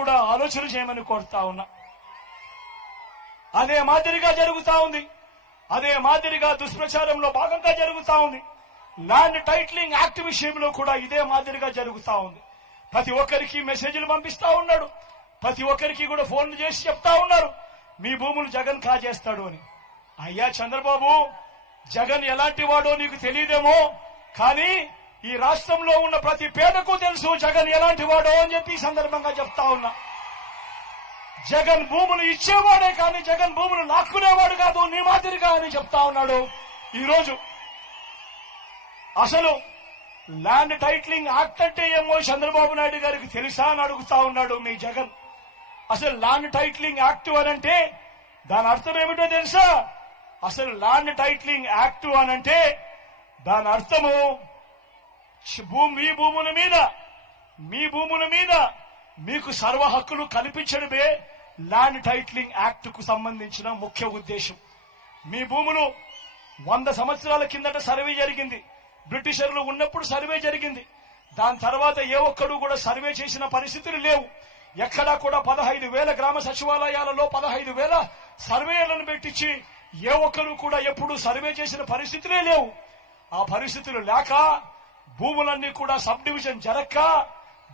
కూడా ఆలోచన చేయమని కోరుతా ఉన్నా. అదే మాదిరిగా జరుగుతా ఉంది. అదే మాదిరిగా దుష్ప్రచారంలో భాగంగా జరుగుతా ఉంది. ల్యాండ్ టైటిలింగ్ యాక్ట్ విషయంలో కూడా ఇదే మాదిరిగా జరుగుతా ఉంది. ప్రతి ఒక్కరికి మెసేజ్లు పంపిస్తా ఉన్నాడు. ప్రతి ఒక్కరికి కూడా ఫోన్లు చేసి చెప్తా ఉన్నారు, మీ భూములు జగన్ కాజేస్తాడు అని. అయ్యా చంద్రబాబు, జగన్ ఎలాంటి వాడో నీకు తెలియదేమో, కానీ ఈ రాష్ట్రంలో ఉన్న ప్రతి పేదకు తెలుసు జగన్ ఎలాంటి వాడో అని చెప్పి ఈ సందర్భంగా చెప్తా ఉన్నా. జగన్ భూములు ఇచ్చేవాడే కానీ జగన్ భూములు లాక్కునేవాడు కాదు, నీ మాదిరిగా అని చెప్తా ఉన్నాడు. ఈరోజు అసలు ల్యాండ్ టైటిలింగ్ యాక్ట్ అంటే ఏమో చంద్రబాబు నాయుడు గారికి తెలుసా అని అడుగుతా ఉన్నాడు మీ జగన్. అసలు ల్యాండ్ టైటిలింగ్ యాక్ట్ అనంటే దాని అర్థం ఏమిటో తెలుసా? అసలు ల్యాండ్ టైటిలింగ్ యాక్ట్ అనంటే దాని అర్థము మీ భూముల మీద మీకు సర్వ హక్కులు కల్పించడమే ల్యాండ్ టైటిలింగ్ యాక్ట్ కు సంబంధించిన ముఖ్య ఉద్దేశం. మీ భూములు 100 సంవత్సరాల కిందట సర్వే జరిగింది. బ్రిటిషర్లు ఉన్నప్పుడు సర్వే జరిగింది. దాని తర్వాత ఏ ఒక్కడు కూడా సర్వే చేసిన పరిస్థితులు లేవు. ఎక్కడా కూడా 15,000 గ్రామ సచివాలయాలలో 15,000 సర్వేలను పెట్టించి ఏ ఒక్కరు కూడా ఎప్పుడు సర్వే చేసిన పరిస్థితులే లేవు. ఆ పరిస్థితులు లేక భూములన్నీ కూడా సబ్ డివిజన్ జరక్క,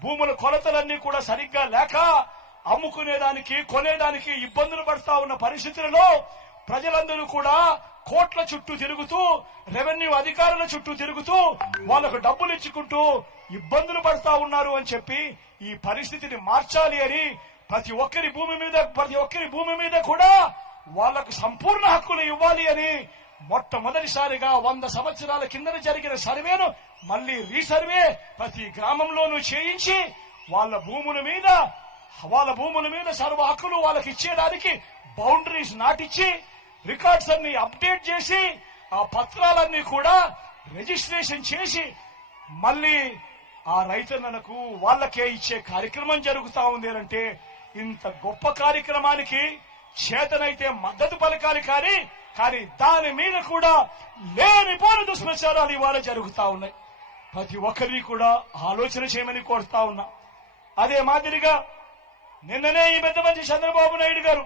భూముల కొలతలన్నీ కూడా సరిగ్గా లేక అమ్ముకునేదానికి కొనేదానికి ఇబ్బందులు పడతా ఉన్న పరిస్థితులలో ప్రజలందరూ కూడా కోట్ల చుట్టూ తిరుగుతూ, రెవెన్యూ అధికారుల చుట్టూ తిరుగుతూ వాళ్లకు డబ్బులు ఇచ్చుకుంటూ ఇబ్బందులు పడతా ఉన్నారు అని చెప్పి ఈ పరిస్థితిని మార్చాలి అని ప్రతి ఒక్కరి భూమి మీద కూడా వాళ్లకు సంపూర్ణ హక్కులు ఇవ్వాలి అని మొట్టమొదటిసారిగా 100 సంవత్సరాల కింద జరిగిన సర్వేను మళ్లీ రీసర్వే ప్రతి గ్రామంలోనూ చేయించి వాళ్ళ భూముల మీద సర్వ హక్కులు వాళ్ళకి ఇచ్చేదానికి బౌండరీస్ నాటిచ్చి రికార్డ్స్ అన్ని అప్డేట్ చేసి ఆ పత్రాలన్నీ కూడా రిజిస్ట్రేషన్ చేసి మళ్లీ ఆ రైతన్నలకు వాళ్ళకే ఇచ్చే కార్యక్రమం జరుగుతా ఉంది అంటే ఇంత గొప్ప కార్యక్రమానికి చేతనైతే మద్దతు పలకాలి కానీ దాని మీద కూడా లేనిపోని దుష్ప్రచారాలు ఇవాళ జరుగుతా ఉన్నాయి. ప్రతి ఒక్కరిని కూడా ఆలోచన చేయమని కోరుతా ఉన్నా. అదే మాదిరిగా నిన్ననే ఈ పెద్ద మంచి చంద్రబాబు నాయుడు గారు